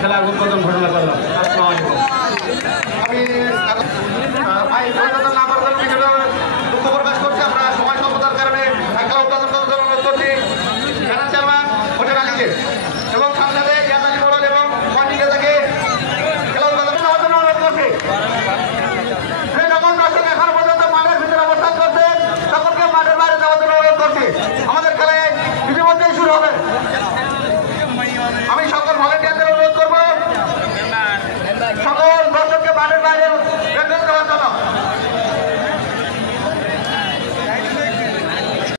খেলার উদ্বোধন ঘোষণা করলাম। আসসালামু আলাইকুম। আমি না করার জন্য দুঃখ প্রকাশ করছি। আমরা সময় স্বল্পতার কারণে খেলা উদ্বোধন করার জন্য অনুরোধ করছি খেলার চেয়ারম্যান হোসেন আলীকে এবং সামনে ইয়াদ আলী মোড়ল এবং পয়েন্টিংয়ে থেকে খেলা উদ্বোধন করার জন্য অনুরোধ করছি। যখন দর্শক এখন পর্যন্ত মাঠের ভিতরে অবস্থান করছে সকলকে মাঠের বাইরে যাওয়ার জন্য অনুরোধ করছি। আমাদের খেলায় ইতিমধ্যেই শুরু হবে। আমি সকল ভলেন্টিয়ারদের অনুরোধ করবো সকল দর্শককে মাঠের বাইরে বের করে দেওয়ার জন্য।